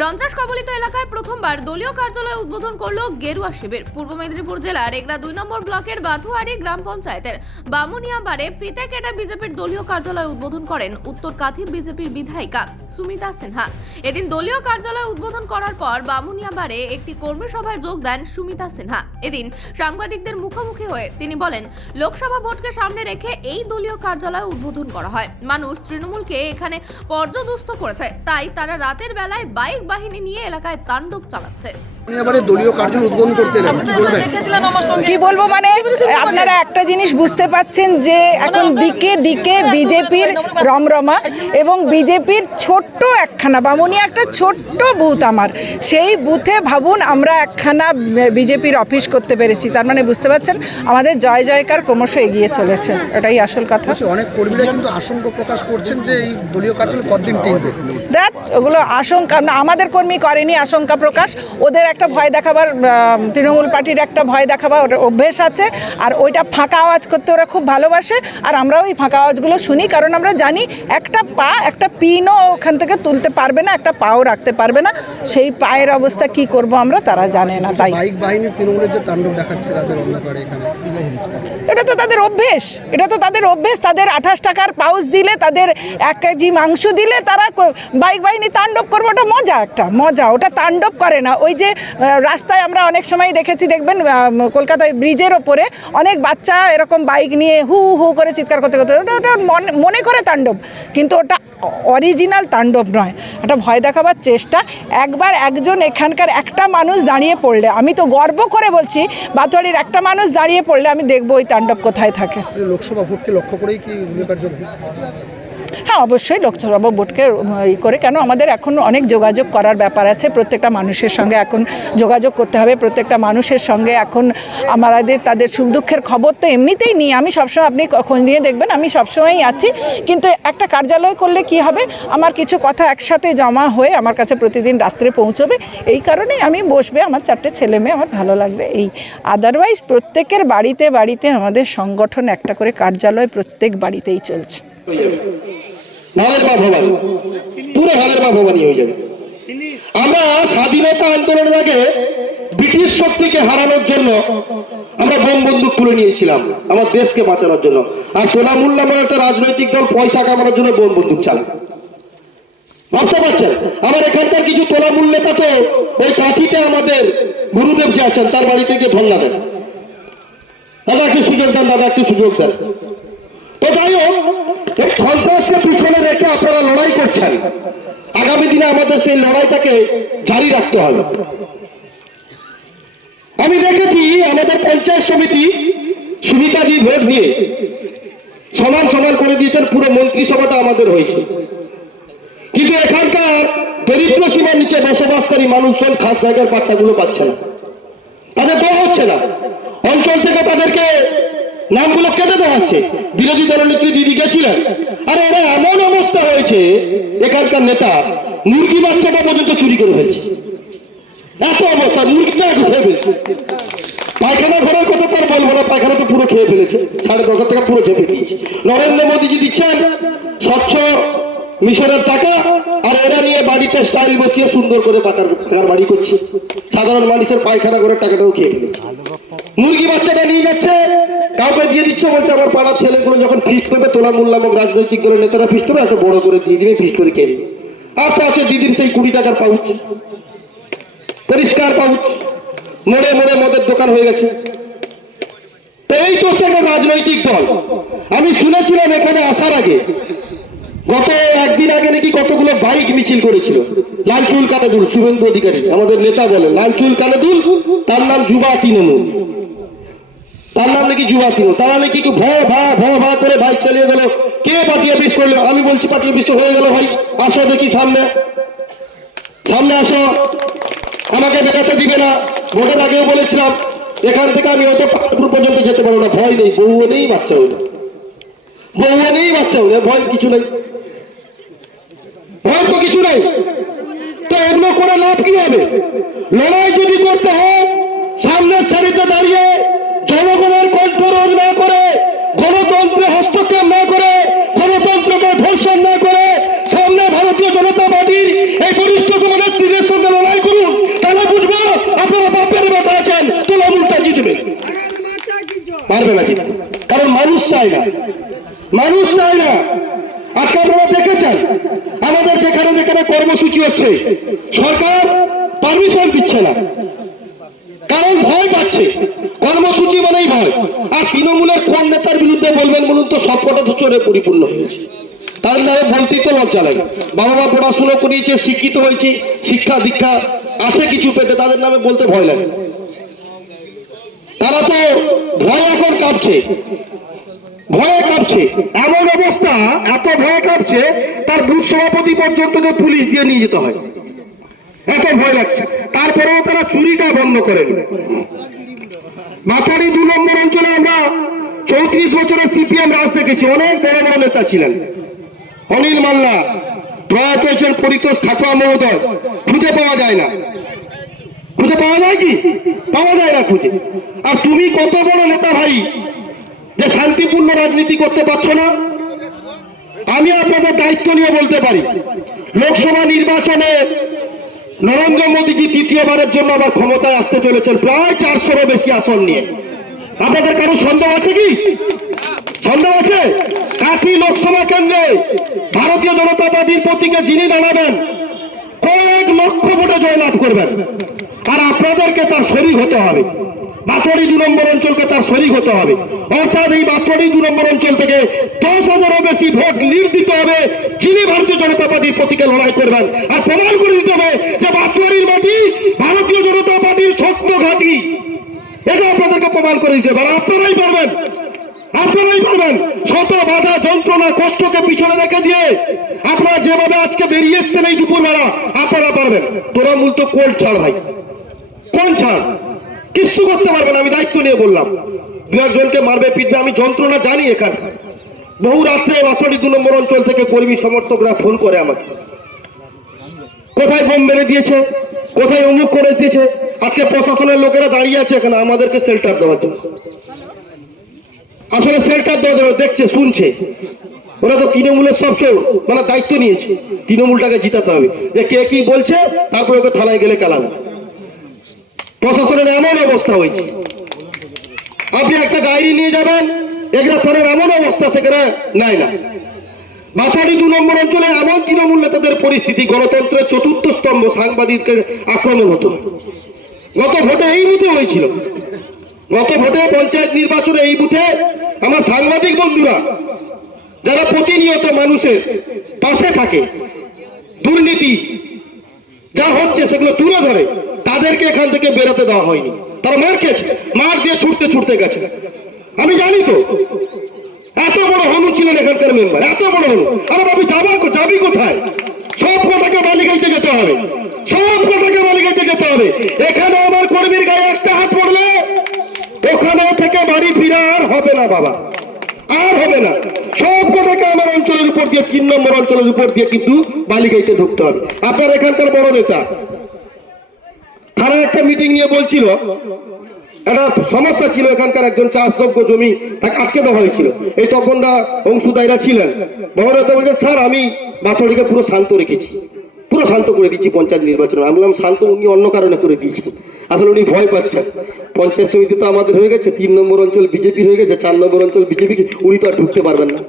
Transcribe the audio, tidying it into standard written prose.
সন্ত্রাস কবলিত এলাকায় প্রথমবার দলীয় কার্যালয় উদ্বোধন করল গেরুয়া শিবির। পূর্ব মেদিনীপুর জেলার এগরা 2 নম্বর ব্লকের বাথুয়ারি গ্রাম পঞ্চায়েতের বামুনিয়াবাড়ে ফিতে কেটে বিজেপির দলীয় কার্যালয় উদ্বোধন করেন উত্তর কাথি বিজেপির বিধায়িকা সুমিতা সিনহা। এদিন দলীয় কার্যালয় উদ্বোধন করার পর বামুনিয়াবাড়ে একটি কর্মী সভায় যোগ দেন সুমিতা সিনহা। এদিন সাংবাদিকদের মুখোমুখি হয়ে তিনি বলেন, লোকসভা ভোটকে সামনে রেখে এই দলীয় কার্যালয় উদ্বোধন করা হয়। মানুষ তৃণমূলকে এখানে পর্যদস্ত করেছে, তাই তারা রাতের বেলায় বাইক বাহিনী নিয়ে এলাকায় তাণ্ডব চালাচ্ছে। দলীয় কার্যালয় উদ্বোধন করতে কি বলবো, মানে আপনারা একটা জিনিস বুঝতে পাচ্ছেন যে এখন দিকে দিকে বিজেপির রমরমা এবং বিজেপির ছোট্ট একখানা বামুনিয়া একটা ছোট্ট বুথ, আমার সেই বুথে ভাবুন আমরা একখানা বিজেপির অফিস করতে পেরেছি। তার মানে বুঝতে পারছেন আমাদের জয় জয়কার ক্রমশ এগিয়ে চলেছে, এটাই আসল কথা। অনেক কর্মীরা কিন্তু আশঙ্কা প্রকাশ করছেন যে এই দলীয় কার্যালয় কতদিন টিকবে। দেখ, ওগুলো আশঙ্কা না, আমাদের কর্মী করেনি আশঙ্কা প্রকাশ। ওদের একটা ভয় দেখাবার, তৃণমূল পার্টির একটা ভয় দেখাবার অভ্যেস আছে, আর ওইটা ফাঁকা আওয়াজ করতে ওরা খুব ভালোবাসে। আর আমরাও ওই ফাঁকা আওয়াজগুলো শুনি, কারণ আমরা জানি একটা পিনও ওখান থেকে তুলতে পারবে না, একটা পাও রাখতে পারবে না। সেই পায়ের অবস্থা কি করব আমরা, তারা জানে না। তাই বাইক বাহিনীর তৃণমূলের যে তাণ্ডব দেখাচ্ছে রাতের অন্ধকারে এখানে, এটা তো তাদের অভ্যেস। তাদের 28 টাকার পাউচ দিলে, তাদের 1 কেজি মাংস দিলে তারা বাইক বাহিনী তাণ্ডব করবে। ওটা মজা, ওটা তাণ্ডব করে না। ওই যে রাস্তায় আমরা অনেক সময় দেখেছি, দেখবেন কলকাতায় ব্রিজের ওপরে অনেক বাচ্চা এরকম বাইক নিয়ে হু হু করে চিৎকার করতে ওটা মনে করে তাণ্ডব, কিন্তু ওটা অরিজিনাল তাণ্ডব নয়, এটা ভয় দেখাবার চেষ্টা। একবার একজন এখানকার একটা মানুষ দাঁড়িয়ে পড়লে, আমি তো গর্ব করে বলছি, বাথুয়ারির একটা মানুষ দাঁড়িয়ে পড়লে আমি দেখবো ওই তাণ্ডব কোথায় থাকে। লোকসভা ভোটকে লক্ষ্য করেই কি জন্য? হ্যাঁ, অবশ্যই লোকসভা ভোটকে করে, কেন আমাদের এখন অনেক যোগাযোগ করার ব্যাপার আছে। প্রত্যেকটা মানুষের সঙ্গে এখন যোগাযোগ করতে হবে, প্রত্যেকটা মানুষের সঙ্গে এখন আমাদের তাদের সুখ দুঃখের খবর তো এমনিতেই নিই আমি সবসময়, আপনি খোঁজ নিয়ে দেখবেন আমি সবসময়ই আছি। কিন্তু একটা কার্যালয় করলে কি হবে, আমার কিছু কথা একসাথে জমা হয়ে আমার কাছে প্রতিদিন রাত্রে পৌঁছবে। এই কারণেই আমি বসবে, আমার 4টে ছেলে মেয়ে, আমার ভালো লাগবে এই। আদারওয়াইজ প্রত্যেকের বাড়িতে বাড়িতে আমাদের সংগঠন একটা করে কার্যালয় প্রত্যেক বাড়িতেই চলছে। আমরা স্বাধীনতা আন্দোলনের আগে ব্রিটিশ শক্তিকে হারানোর জন্য আমরা বোম বন্দুক তুলে নিয়েছিলাম আমার দেশকে বাঁচানোর জন্য, আর তৃণমূল নামের একটা রাজনৈতিক দল পয়সা কামানোর জন্য বোম বন্দুক চালায়। ভাবতে পারছেন, আমার এখানকার কিছু তৃণমূল নেতা তো ওই কাঠিতে আমাদের গুরুদেব যে আছেন তার বাড়ি থেকে ধন্যা দেন, দাদা একটু সুযোগ দেন, দাদা একটু সুযোগ দেন। তো যাই হোক, এই সন্ত্রাসকে পিছনে রেখে আপনারা লড়াই করছেন, আগামী দিনে আমাদের সেই লড়াইটাকে জারি রাখতে হবে। আমি দেখেছি আমাদের পঞ্চায়েত সমিতি সুমিতাজি ভোট নিয়ে সমান সমান করে দিয়েছেন, পুরো মন্ত্রিসভাটা আমাদের হয়েছে। কিন্তু এখানকার দরিদ্র সীমার নিচে বসবাসকারী মানুষজন খাস জায়গার পাট্টাগুলো পাচ্ছে না, তাদের দেওয়া হচ্ছে না। অঞ্চল থেকে তাদেরকে নামগুলো কেটে দেওয়া হচ্ছে। বিরোধী দলনেত্রী দিদি গেছিলেন, আর এরা এমন অবস্থা হয়েছে এখানকার নেতা মুরগি বাচ্চাটা পর্যন্ত চুরি করে ফেলছে। এত অবস্থা, মুরগিটা খেয়ে ফেলছে। পায়খানা ঘরের কথা তার বলবো না, পায়খানা তো পুরো খেয়ে ফেলেছে, 10,500 টাকা পুরো চেপে দিয়েছে। নরেন্দ্র মোদীজি দিচ্ছেন স্বচ্ছ মিশনের টাকা, আর এরা নিয়ে বাড়িতে স্টাইল বসিয়ে সুন্দর করে পাকার বাড়ি করছে। সাধারণ মানুষের পায়খানা ঘরের টাকাটাও খেয়ে ফেলেছে। মুরগি বাচ্চাটা নিয়ে যাচ্ছে, কাউকে দিয়ে দিচ্ছে, বলছে আমার পাড়ার ছেলেগুলো যখন ফিস্ট করবে, তৃণমূল নামক রাজনৈতিক দলের নেতারা ফিস্ট করবে, একটা বড় করে দিয়ে দিবে, ফিস্ট করে খেয়ে। আর তো আছে দিদির সেই 20 টাকার পাউচ, পরিষ্কার পাউচ, মোড়ে মোড়ে মদের দোকান হয়ে গেছে। তো এই তো হচ্ছে একটা রাজনৈতিক দল। আমি শুনেছিলাম এখানে আসার আগে, গত একদিন আগে নাকি কতগুলো বাইক মিছিল করেছিল। লালচুল কানেদুল, শুভেন্দু অধিকারী আমাদের নেতা বলে, লালচুল কানেদুল, তার নাম যুবা তৃণমূল, তার নাম নাকি যুবা তৃণমূল। তারা নাকি ভা করে বাইক চালিয়ে গেল। কে পার্টি অফিস করলো? আমি বলছি পার্টি অফিস তো হয়ে গেল ভাই, আসো দেখি সামনে আসো, আমাকে বেরোতে দিবে না। ভোটের আগেও বলেছিলাম এখান থেকে আমি হয়তো পাহাড়পুর পর্যন্ত যেতে পারবো না, ভয় নেই, বউও নেই, বাচ্চা হইলো, বউও নেই, বাচ্চা হইলো, ভয় কিছু নেই, ভয় তো কিছু নেই। তো এগুলো করে লাভ কি হবে? লড়াই যদি করতে হয় সামনের সারিতে দাঁড়িয়ে জনগণের কণ্ঠ রোধ না করে, গণতন্ত্রে হস্তক্ষেপ না করে, গণতন্ত্রকে ধর্ষণ না করে, সামনে ভারতীয় জনতা পার্টির এই বরিষ্ঠ নেতৃত্বের মানুষ চায় না। আজকে আপনারা দেখেছেন আমাদের যেখানে যেখানে কর্মসূচি হচ্ছে সরকার পারমিশন দিচ্ছে না, কারণ ভয় পাচ্ছে। কর্মসূচি মানেই ভয়। আর তৃণমূলের কোন নেতার বিরুদ্ধে বলবেন বলুন তো? সবকটা তো চোরে পরিপূর্ণ হয়েছে। তার নামে বলতেই তো লজ্জা লাগে। বাবা মা পড়াশুনো করিয়েছে, শিক্ষিত হয়েছি, শিক্ষা দীক্ষা আছে কিছু পেটে, তাদের নামে বলতে ভয় লাগে। তারা তো ভয় এখন কাঁপছে, ভয়ে কাঁপছে। এমন অবস্থা, এত ভয় কাঁপছে তার বুথ সভাপতি পর্যন্ত পুলিশ দিয়ে নিয়ে যেতে হয়, এত ভয় লাগছে। তারপরেও তারা চুরিটা বন্ধ করেন। মাথারি 2 নম্বর অঞ্চলে আমরা 34 বছরের সিপিএম রাজ দেখেছি। অনেক বড় বড় নেতা ছিলেন। অনিল মাল্লা প্রয়াত হয়েছেন, পরিতোষ খাতুয়া মহোদয়, খুঁজে পাওয়া যায় না। খুঁজে পাওয়া যায় কি? পাওয়া যায় না খুঁজে। আর তুমি কত বড় নেতা ভাই যে শান্তিপূর্ণ রাজনীতি করতে পারছো না? আমি আপনাদের দায়িত্ব নিয়ে বলতে পারি, লোকসভা নির্বাচনে নরেন্দ্র মোদীজি 3য়বারের জন্য আবার ক্ষমতায় আসতে চলেছেন, প্রায় 400-এরও বেশি আসন নিয়ে। আপনাদের কারো সন্দেহ আছে কি? সন্দেহ আছে? কাঠি লোকসভা কেন্দ্রে ভারতীয় জনতা পার্টির প্রতীকে যিনি দাঁড়াবেন কয়েক লক্ষ ভোটে জয়লাভ করবেন। আর আপনাদেরকে তার শরীক হতে হবে। বাতড়ি 2 নম্বর অঞ্চলকে তার শরীক হতে হবে। অর্থাৎ এই বাতড়ি 2 নম্বর অঞ্চল থেকে 10,000-এরও বেশি ভোট লিড দিতে হবে যিনি ভারতীয় জনতা পার্টির প্রতীকে লড়াই করবেন। আর প্রমাণ করে দিতে হবে যে বাতড়ির মাটি ভারতীয় জনতা পার্টির ছোট্ট ঘাঁটি। এটা আপনাদেরকে প্রমাণ করে দিতে হবে। আর আপনারাই পারবেন, আপনারাই পারবেন। শত বাধা যন্ত্রণা কষ্টকে পিছনে রেখে দিয়ে আপনারা যেভাবে আজকে বেরিয়ে এসছেন এই দুপুরবেলা, আপনারা পারবেন। তোরা মূল তো কোল্ড ছাড় ভাই, কোন ছাড়? কিচ্ছু করতে পারবে না। আমি দায়িত্ব নিয়ে বললাম, 2-1জনকে মারবে পিটবে, আমি যন্ত্রণা জানি। এখানে বহু রাত্রে বাতড়ি 2 নম্বর অঞ্চল থেকে কর্মী সমর্থকরা ফোন করে আমাকে, কোথায় বোম মেরে দিয়েছে, কোথায় অমুক করে দিয়েছে। আজকে প্রশাসনের লোকেরা দাঁড়িয়ে আছে এখানে আমাদেরকে শেল্টার দেওয়ার জন্য। আসলে শেল্টার দেওয়ার জন্য দেখছে, শুনছে। ওরা তো তৃণমূলের সব মানে দায়িত্ব নিয়েছে, তৃণমূলটাকে জিতাতে হবে। যে কে কি বলছে তারপরে ওকে থানায় গেলে কালাবে। প্রশাসনের এমন অবস্থা হয়েছে, আপনি একটা ডায়েরি নিয়ে যাবেন, এগুলা থানার এমন অবস্থা সেখানে নাই না। বাতাড়ি 2 নম্বর অঞ্চলে এমন তৃণমূল নেতাদের পরিস্থিতি, গণতন্ত্রের 4র্থ স্তম্ভ সাংবাদিকদের আক্রমণ হতো। গত ভোটে এই বুথে হয়েছিল, গত ভোটে পঞ্চায়েত নির্বাচনে এই বুথে আমার সাংবাদিক বন্ধুরা যারা প্রতিনিয়ত মানুষের পাশে থাকে, দুর্নীতি যা হচ্ছে সেগুলো তুলে ধরে, তাদেরকে এখান থেকে বেরোতে দেওয়া হয়নি। তারা মার খেয়েছে, মার দিয়ে ছুটতে গেছে। আমি জানি তো, এত বড় হনু ছিলেন এখানকার মেম্বার, এত বড় হনু। আরে বাবু যাবি কোথায়? সব কটাকে বালিগাইতে যেতে হবে, সব কটাকে বালিগাইতে যেতে হবে। এখানে আমার কর্মীর গায়ে একটা হাত পড়লে ওখানে থেকে বাড়ি ফিরে আর হবে না বাবা, আর হবে না। সব কটাকে আমার অঞ্চলের উপর দিয়ে 3 নম্বর অঞ্চলের উপর দিয়ে কিন্তু বালিগাইতে ঢুকতে হবে। আপনার এখানকার বড় নেতা থানায় একটা মিটিং নিয়ে বলছিল, একটা সমস্যা ছিল, এখানকার একজন চাষযোগ্য জমি তাকে আটকে দেওয়া হয়েছিল। এই তপনদা অংশুদায়রা ছিলেন। বড় নেতা বলছেন, স্যার আমি বাতড়িকে পুরো শান্ত রেখেছি, পুরো শান্ত করে দিচ্ছি পঞ্চায়েত নির্বাচনে। আমি বললাম শান্ত উনি অন্য কারণে করে দিয়েছেন, আসলে উনি ভয় পাচ্ছেন। পঞ্চায়েত সমিতি তো আমাদের হয়ে গেছে, 3 নম্বর অঞ্চল বিজেপির হয়ে গেছে, 4 নম্বর অঞ্চল বিজেপি, উনি তো আর ঢুকতে পারবেন না।